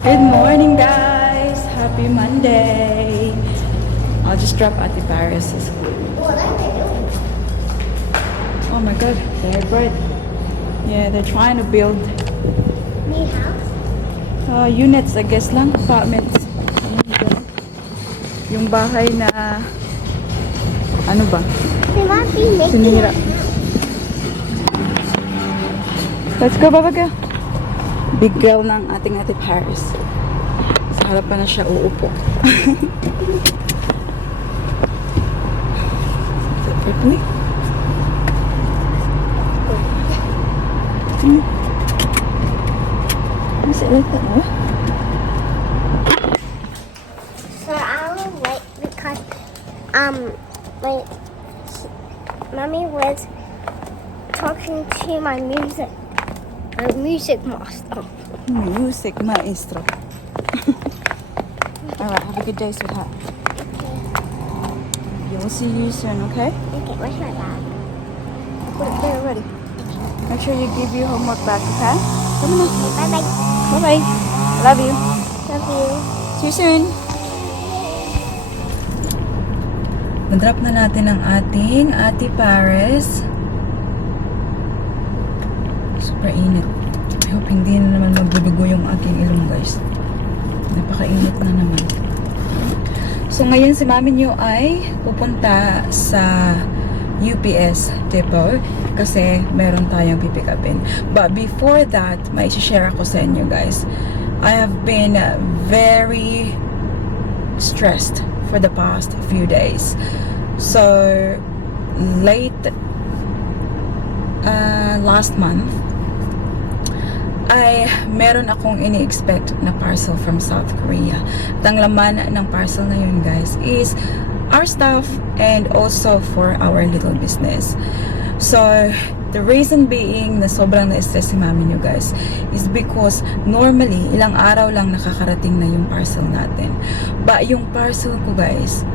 Good morning, guys! Happy Monday! I'll just drop Ate Paris to school. Oh my god, very bright. Yeah, they're trying to build New house? units, I guess lang, apartments. Yung bahay na ano ba? They might be making Sinira. Let's go, Baba girl. Big girl ng ating Ate Paris. Sa harapan na siya uupo. Is it purple? Is it like that? Huh? So I will wait because my mommy was talking to my music master. Music maestro. Alright, have a good day, sweetheart. We'll see you soon, okay? Okay, where's my bag? Put it there already. Make sure you give your homework back, okay? Come on. Bye bye. Bye-bye. Love you. Love you. See you soon. Na-drop na natin ang ating Ate Paris. Super init. I hope hindi na naman magdudugo yung aking ilong, guys. Napakainit na naman. So ngayon si mami nyo ay pupunta sa UPS depot kasi meron tayong pipick upin. But before that, may share ako sa inyo, guys. I have been very stressed for the past few days. So late last month, ay meron akong ini-expect na parcel from South Korea. At ang laman ng parcel na yun, guys, is our stuff and also for our little business. So the reason being na sobrang na-stress si mami nyo, guys, is because normally ilang araw lang nakakarating na yung parcel natin. But yung parcel ko, guys,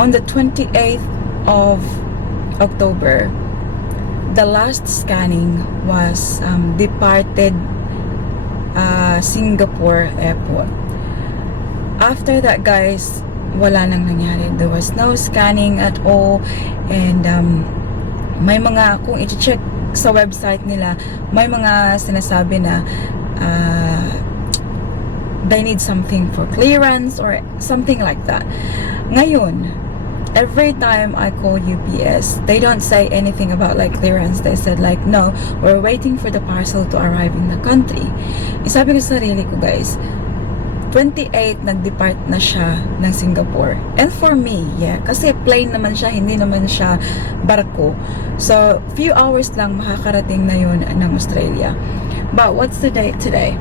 on the 28th of October, the last scanning was departed Singapore airport. After that, guys, wala nang nangyari. There was no scanning at all. And may mga, kung i-check sa website nila, may mga sinasabi na they need something for clearance or something like that. Ngayon, every time I call UPS, they don't say anything about like clearance. They said like, no, we're waiting for the parcel to arrive in the country. Sabi ko sa sarili ko, guys, 28 nag-depart na siya ng Singapore. And for me, yeah, kasi plane naman siya, hindi naman siya barko. So, few hours lang makakarating na yun ng Australia. But what's the date today?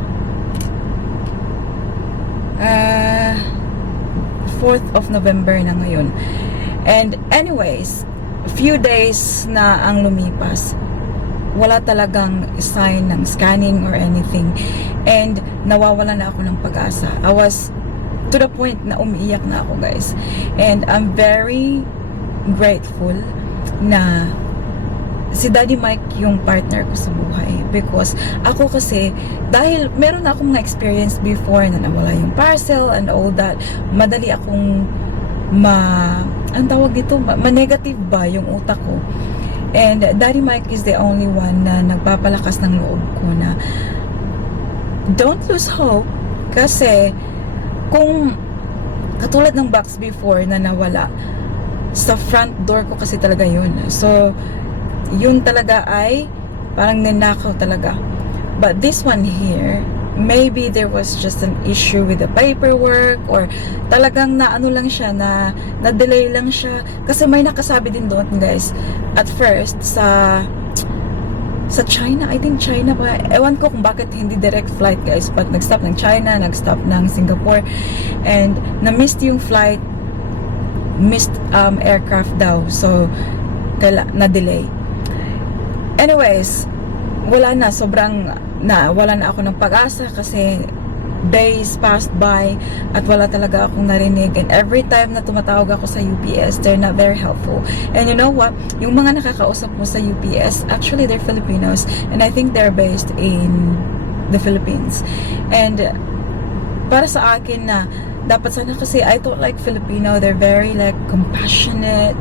4th of November na ngayon. And anyways, few days na ang lumipas, wala talagang sign ng scanning or anything. And nawawala na ako ng pag-asa. I was to the point na umiiyak na ako, guys. And I'm very grateful na si Daddy Mike yung partner ko sa buhay. Because ako kasi, dahil meron na akong mga experience before na nawala yung parcel and all that, madali akong ang tawag dito, ma-negative ba yung utak ko. And Daddy Mike is the only one na nagpapalakas ng loob ko na don't lose hope, kasi kung katulad ng box before na nawala, sa front door ko kasi talaga yun. So yun talaga ay parang ninakaw talaga. But this one here, maybe there was just an issue with the paperwork or talagang na ano lang siya, na delay lang siya. Kasi may nakasabi din doon, guys, at first sa China, I think China pa, ewan ko kung bakit hindi direct flight, guys, but nag-stop ng China, nag-stop ng Singapore, and na-missed yung flight, missed aircraft daw, so na-delay. Anyways, wala na, wala na ako ng pag-asa kasi days passed by at wala talaga akong narinig. And every time na tumatawag ako sa UPS, they're not very helpful. And you know what? Yung mga nakakausap mo sa UPS, actually they're Filipinos, and I think they're based in the Philippines. And para sa akin na dapat sana, kasi I don't like Filipino, they're very like compassionate,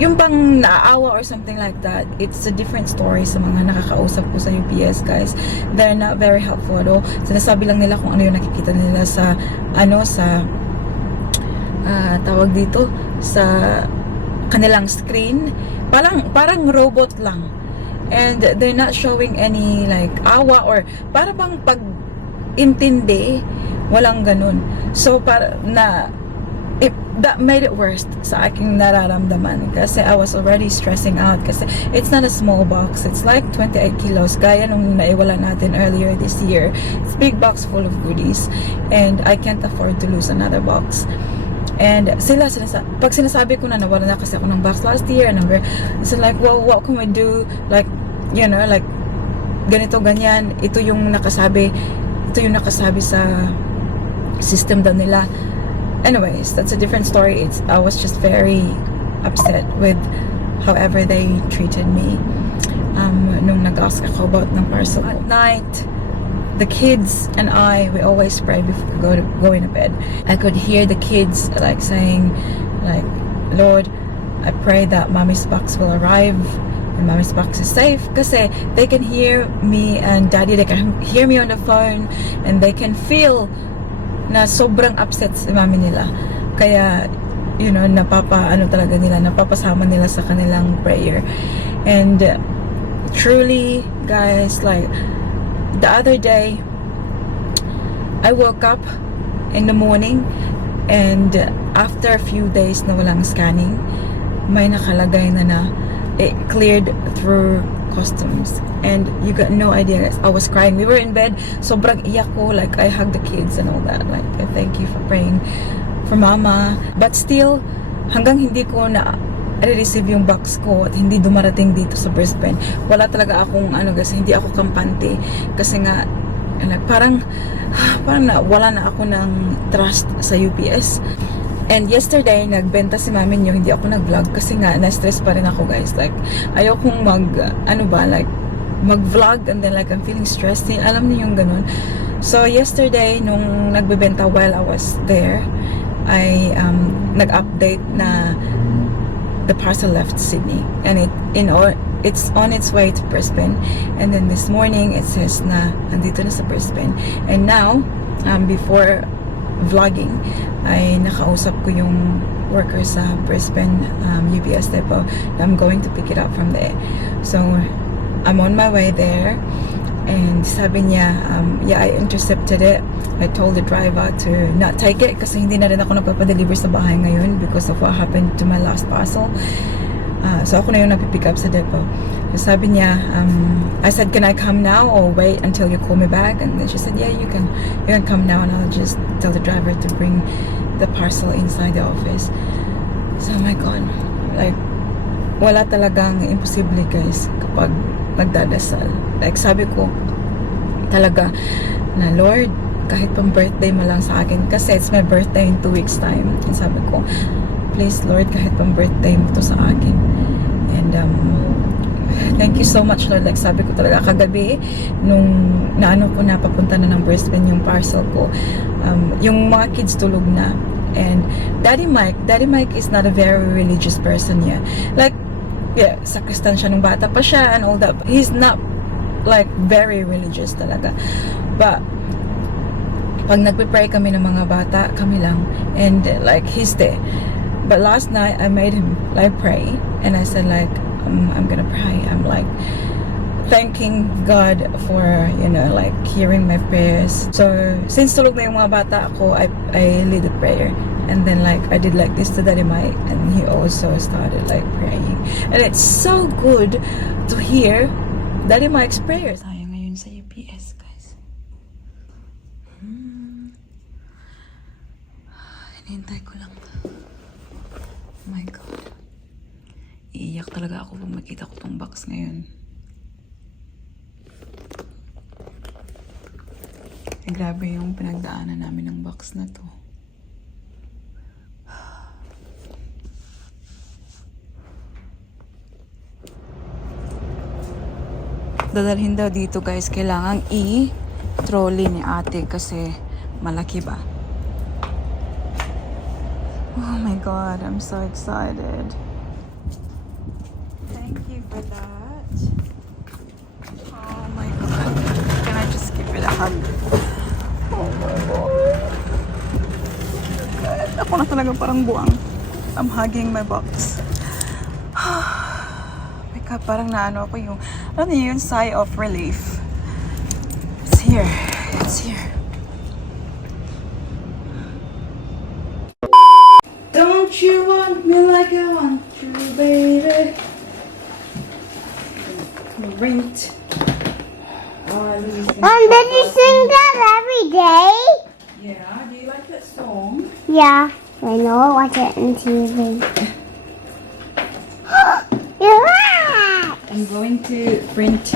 yung bang naaawa or something like that. It's a different story sa mga nakakausap ko sa UPS, guys. They're not very helpful at all. Sinasabi lang nila kung ano yung nakikita nila sa tawag dito sa kanilang screen, parang robot lang, and they're not showing any like awa or para bang pag-intindi, walang ganun. So that made it worse sa aking nararamdaman, kasi I was already stressing out, kasi it's not a small box, it's like 28 kilos gaya nung naiwala natin earlier this year. It's a big box full of goodies and I can't afford to lose another box. And pag sinasabi ko na nawala na kasi ako ng box last year, and it's like, well, what can we do, like, you know, like ganito ganyan, ito yung nakasabi sa system daw nila. Anyways, that's a different story. I was just very upset with however they treated me nung nag-ask ako about ng parcel. At night, the kids and we always pray before going to bed. I could hear the kids like saying, like, Lord, I pray that Mommy's box will arrive and Mommy's box is safe, kasi they can hear me and Daddy, they can hear me on the phone and they can feel na sobrang upset si Mommy nila. Kaya, you know, napapasama nila sa kanilang prayer. And truly, guys, like, the other day, I woke up in the morning, and after a few days na walang scanning, may nakalagay na it cleared through customs. And you got no idea, guys. I was crying. We were in bed. Sobrang iyak ko. Like, I hugged the kids and all that. Like, I thank you for praying for Mama. But still, hanggang hindi ko na receive yung box ko at hindi dumarating dito sa Brisbane, wala talaga akong guys, hindi ako kampante, kasi nga like, parang wala na ako ng trust sa UPS. And yesterday, nagbenta si Mami niyo, hindi ako nag-vlog kasi nga na-stress pa rin ako, guys. Like, ayokong mag-vlog and then like I'm feeling stressed. Alam niyo yung ganun. So yesterday, nung nagbebenta while I was there, I nag-update na the parcel left Sydney and it's on its way to Brisbane. And then this morning it says na andito na sa Brisbane. And now before vlogging, ay nakausap ko yung worker sa Brisbane UPS depot. I'm going to pick it up from there. So I'm on my way there. And sabi niya, yeah, I intercepted it. I told the driver to not take it kasi hindi na rin ako nagpapadeliver sa bahay ngayon because of what happened to my last parcel. So ako na yung napipick up sa depot. So sabi niya, I said, can I come now or wait until you call me back? And then she said, yeah, you can come now and I'll just tell the driver to bring the parcel inside the office. So oh my God, like, wala talagang imposible, guys, kapag nagdadasal. Like, sabi ko talaga na, Lord, kahit pang birthday mo lang sa akin, kasi it's my birthday in 2 weeks time. And sabi ko, please Lord, kahit pang birthday mo to sa akin. And thank you so much, Lord. Like, sabi ko talaga kagabi nung ko na papunta na ng Brisbane yung parcel ko, yung mga kids tulog na. And Daddy Mike is not a very religious person yet. Like, yeah, sakristan siya nung bata pa siya and all that. He's not like very religious talaga. But pag nagpe-pray kami ng mga bata, kami lang, and like he's there. But last night I made him like pray, and I said like I'm gonna pray. I'm like thanking God for, you know, like hearing my prayers. So since tulog na yung mga bata ako, I lead the prayer. And then like I did like this to Daddy Mike, and he also started like praying. And it's so good to hear Daddy Mike's prayers. Tayo ngayon sa UPS, guys. Hinihintay ko lang. Oh my God. Iiyak talaga ako pag makita ko tong box ngayon. Grabe yung pinagdaanan namin ng box na to. dadalhin daw dito guys, kailangan i-trolley ni ate kasi malaki ba. Oh my god, I'm so excited. Thank you for that. Oh my god. Can I just give it a hug? Oh my god. Ako na talaga parang buwang. I'm hugging my box. Oh my god, parang naano ako yung, ano yun, sigh of relief. It's here. It's here. Don't you want me like I want you, baby? Rent. Did you sing that every day? Yeah, do you like that song? Yeah, I know. I watch it on TV. You're right. I'm going to print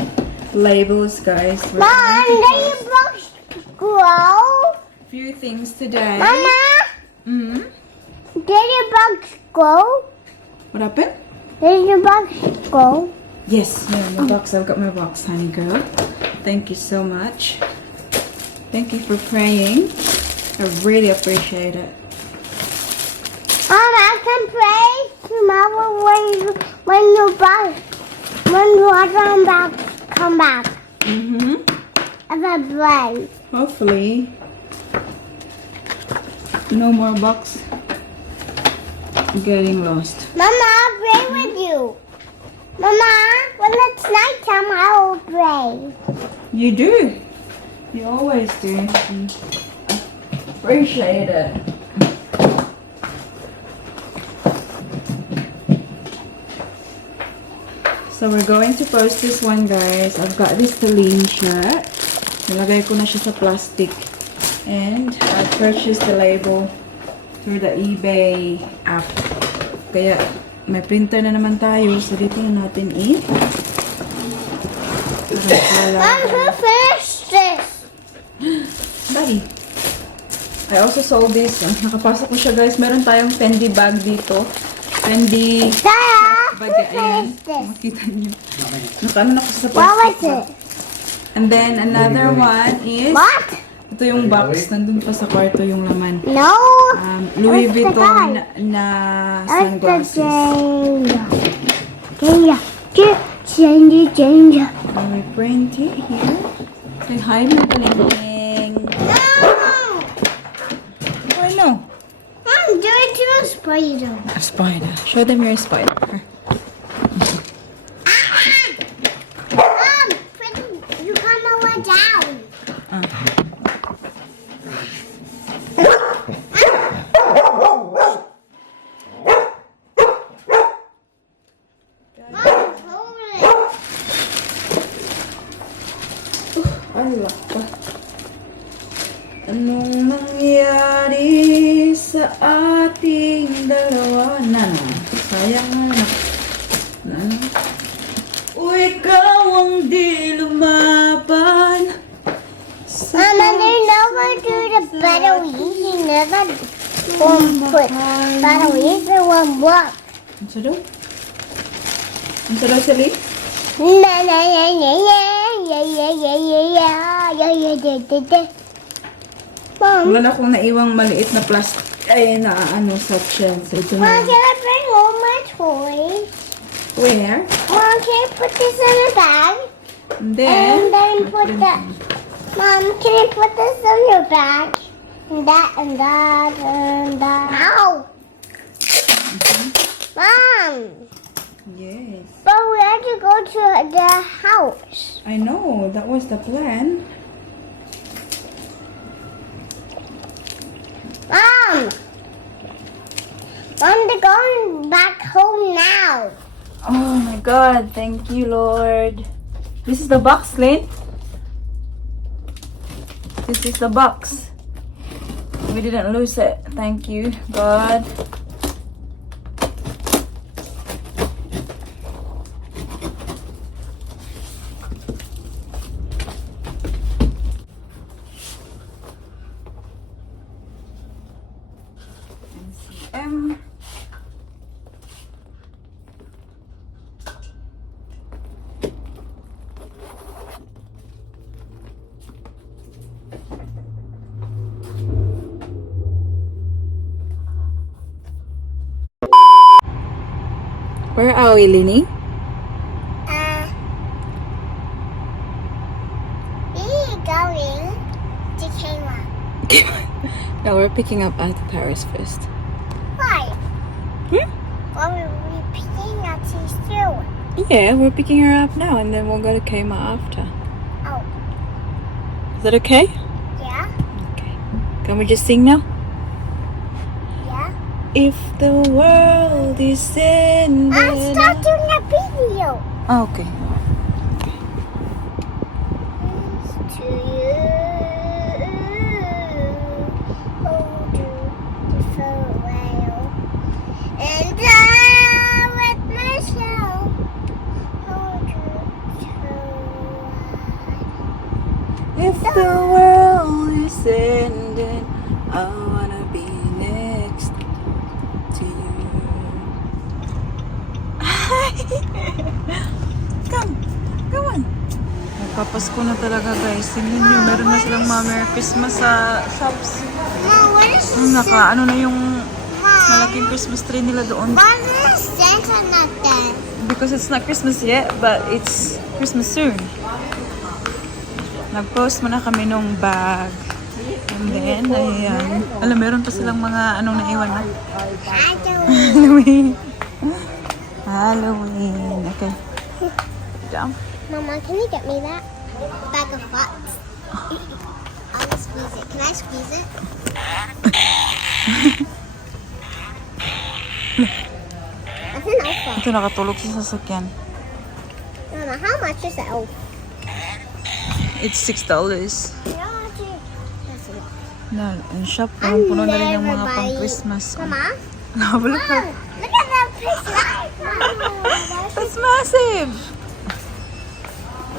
labels, guys. We're Mom, going to did your books grow? a few things today. Mama, Mm-hmm. did your bugs grow? What happened? Did your bugs grow? Yes, yeah, my box. I've got my box, honey girl. Thank you so much. Thank you for praying. I really appreciate it. I can pray tomorrow when you come back. Mm-hmm. If I pray. Hopefully. No more box getting lost. Mama, I'll pray with you. Mama, when it's nighttime, I will pray. You do. You always do. Appreciate it. So we're going to post this one, guys. I've got this Celine shirt. Nilagay ko na siya sa plastic. And I purchased the label through the eBay app. Kaya may printer na naman tayo. So dito na natin Mom, who finished this? Buddy. I also sold this. Nakapasok ko siya, guys. Meron tayong Fendi bag dito. Fendi Dad, bag. who Ayan. finished this? Makita niyo. Nakaano na ko sa What was plastic bag. it? And then another one is What? ito yung box. Nandun pa sa kwarto yung laman. No. Louis What's the Vuitton guy? na That's the sunglasses. Ginger. Let me print it here. Say hi, my Panalangin. No. Oh, no. Mom, do it to a spider. A spider. Show them your spider. Mom, you come over down. Mom, hold it. Ay, wala. Anong nangyari sa ating dalawa? Sayang na. Ikaw ang di lumaban. Mama, they never do the batteries. You never put batteries in one block. Ano sa daw? Ano sa daw, Sally? Mom, Wala na akong naiwang maliit na plastic. Ay, na ano, section. So, ito Mom, na. can I bring all my toys? Where? Mom, can I put this in a bag? And then, And then put that. Mom, can I put this in your bag? And that, and that, and that. Ow! Mom, yes. but we have to go to the house. I know, that was the plan. Mom! Mom, they're going back home now. Oh my God, thank you, Lord. This is the box, Lynn. This is the box. We didn't lose it. Thank you, God. M. Where are we, Lini? We're going to Kayla. No, we're picking up at Paris first. Why? Hmm? Well, we're picking up these two. Yeah, we're picking her up now and then we'll go to Kmart after. Oh, Is that okay? yeah? Okay. Can we just sing now? Yeah. If the world is ended. I'm starting a video. Oh, okay. To you, hold you for a while, and I with myself, hold you for a while. If the world is ended, I wanna be next to you. Come on. Magpapasko na talaga guys. Tingnan nyo, meron na silang mga Merry Christmas sa shops. Mom, what is Ano na yung malaking Christmas tree nila doon. why is Santa not there? Because it's not Christmas yet, but it's Christmas soon. Nag-post muna kami nung bag. And then, ayan. Alam, meron pa silang mga anong naiwan na. Halloween. Halloween. Okay. Down. Mama, can you get me that bag of fox? I'll squeeze it. Can I squeeze it? That's an elf. Ito nakatulog sa sasakyan. Mama, how much is the elf? It's $6. That's a lot. Na, ang shop naman puno na rin ng mga Never pang buy- Christmas. Mama? Look Mom, look at that Christmas. That's massive!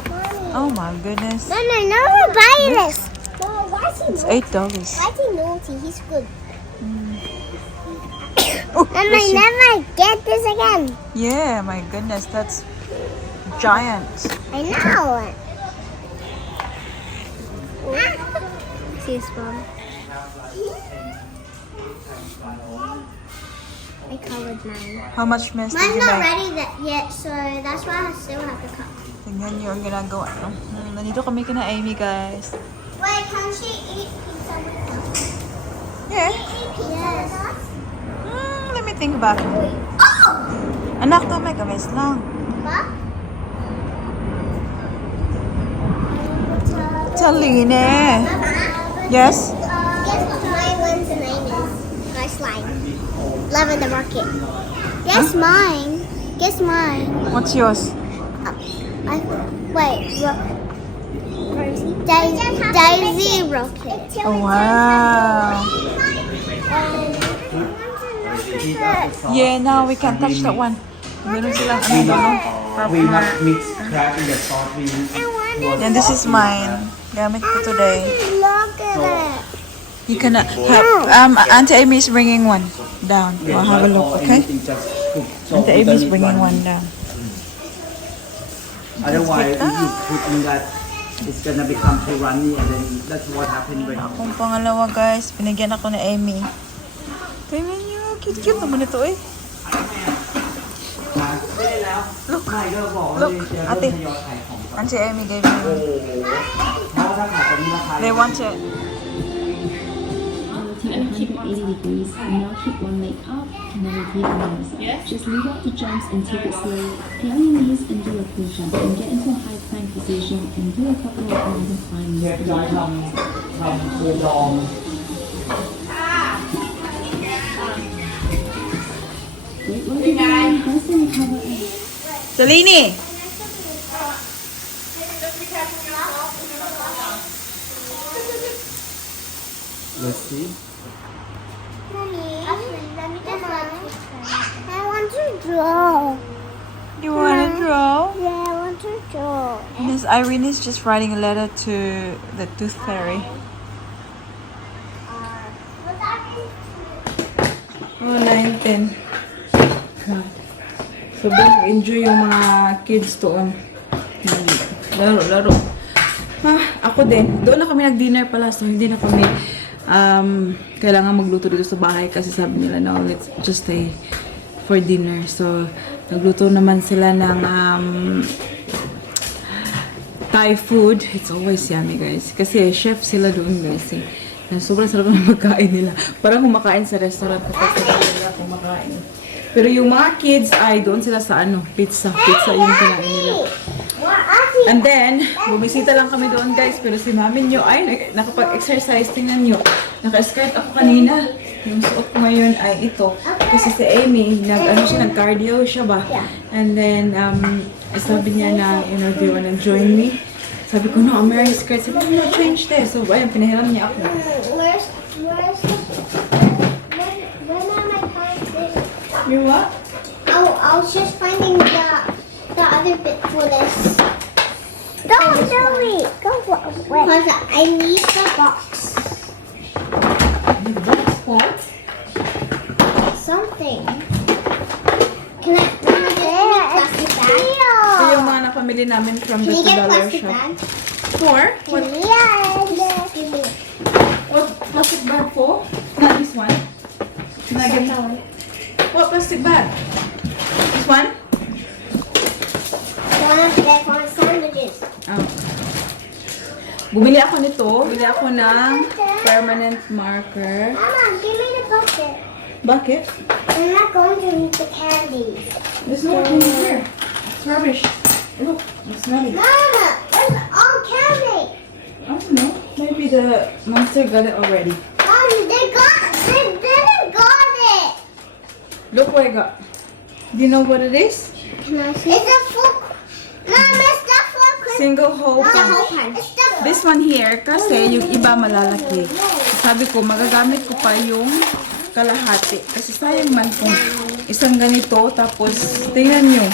Mommy. Oh my goodness. No, never buy this. No, why is he It's naughty? $8. Why is he naughty? He's good. Oh, And I bless you. never get this again. Yeah, my goodness, that's giant. I know. See this, Mom. I colored mine. How much mess did Mine's you not make? ready yet, so that's why I still have to cut. Tingnan nyo ang ginagawa. No? Nandito kami kina Amy, guys. Wait, can she eat pizza with us? Yeah. Yes. Let me think about it. Oh! Anak, to may gamis lang. What? Taline. Yes? Guess what my one's name is? My slime. Lavender Market. Guess mine. Guess mine. What's yours? Wait. Daisy Rocket. Oh, wow. Yeah, no, we can't touch that one. Meron silang ano doon. We not mix crab in the sauce. We And this is mine. Gamit ko today. Look at it. You can have, Auntie Amy is bringing one down. We'll have a look, okay? anything, just cook. So Auntie we Amy don't is need bringing one runny. down. Otherwise, if you put in that, it's gonna become too runny, and then that's what happened when. Akong pangalawa guys, binigyan ako ni Amy. Tingnan niyo, cute-cute naman ito eh. Look, ate. Auntie Amy gave me. They want it. And keep it 80 degrees, and now keep one leg up, and then repeat on the other side. Just leave out the jumps and take it slow. Get on your knees and do a pull jump, and get into a high plank position, and do a couple of mountain climbs. Great work, everyone. Rest and recover. Salini! Let's see. Mommy, let me just I want to draw. You wanna draw? Yeah, I want to draw. Miss Irene is just writing a letter to the Tooth Fairy. Oh, 9-10. Sobrang enjoy yung mga kids doon. Laro. Ako din. Doon na kami nag-dinner pala. So, hindi na kami kailangan magluto dito sa bahay kasi sabi nila, no, let's just stay for dinner. So, nagluto naman sila ng Thai food. It's always yummy, guys. Kasi chef sila doon, guys. Eh. Sobrang sarap ng magkain nila. Parang kumakain sa restaurant kapag sila kumakain. Pero yung mga kids ay doon sila sa pizza. Pizza yung kinain nila. And then, bumisita lang kami doon, guys. Pero si mami nyo ay nakapag-exercise. Tingnan nyo. Naka-skirt ako kanina. Yung suot ko ngayon ay ito. Kasi si Amy, nag-cardio siya ba? And then, sabi niya na, do you wanna join me? Sabi ko, no, I'm wearing skirt. Sabi ko, no, change this. So, ayun, pinahiram niya ako. Where's when am I finding? You what? Oh, I was just finding the other bit for this. Don't show me. Go away. Because I need the box. What? Something. Can I get plastic bag? Ito yung mga napamili namin from the Can you get $2 plastic shop. bag? For? What? Yes. Give me. What plastic bag for? Not this one. Can I get what plastic bag? This one? One sandwiches. Oh. Bumili ako nito. Bumili ako ng permanent marker. Mama, give me the bucket. Bucket? I'm not going to eat the candies. There's no one in here. It's rubbish. Look, it's not it. Mama, it's all candy. I don't know. Maybe the monster got it already. Mom, they didn't got it. Look what I got. Do you know what it is? Can I see? It's a full. Mom, it's the full. Single hole It's the punch. whole punch. It's the This one here, kasi yung iba malalaki. Sabi ko, magagamit ko pa yung kalahati. Kasi sayang man kung isang ganito, tapos tingnan nyo.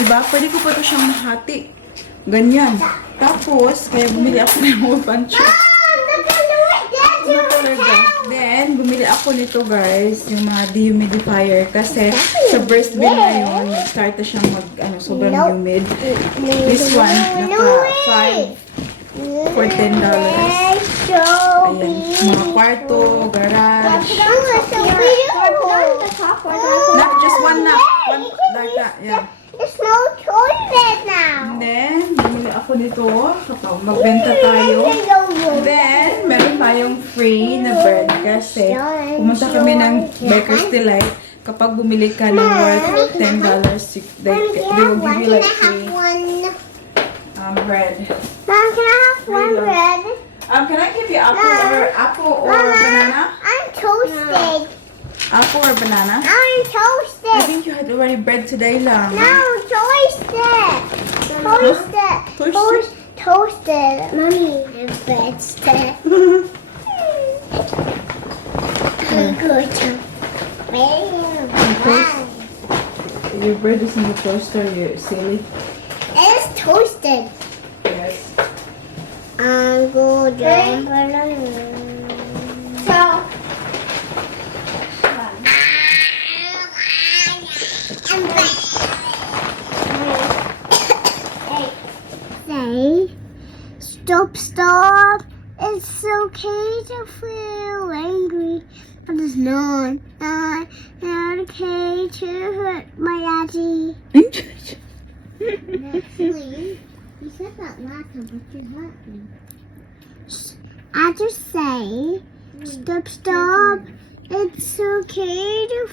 Diba? Pwede ko pa ito siyang mahati. Ganyan. Tapos, kaya bumili ako ng whole punch. Mom, look at the way that's Then, bumili ako nito, guys, yung mga dehumidifier. Kasi sa birthday ngayon, nag-start na siyang sobrang humid. This one, naka 5 for $10. Ayan, mga kwarto, garage. Not just one nap. One like that, yeah. There's no toilet now. And then, bumili ako nito kapag magbenta tayo. Then, meron tayong free na bread kasi pumunta kami ng Baker's Delight. Kapag bumili ka ng worth $10, they will give you like free bread. Mom, can I have one bread? Can I give you apple or banana? I'm toasted. Apple or banana? I'm I toasted. think you had already bread today lang. No, toasted. Toasted. Toasted? Toasted. Mommy, I'm breadstead. I'm good to Your bread is in the toaster, you silly. It's toasted. Yes. I'm good. So. Say, stop. It's okay to feel angry, but it's not okay to hurt my daddy. Actually, you said that last time, but you hurt me. I just say, stop. It's okay to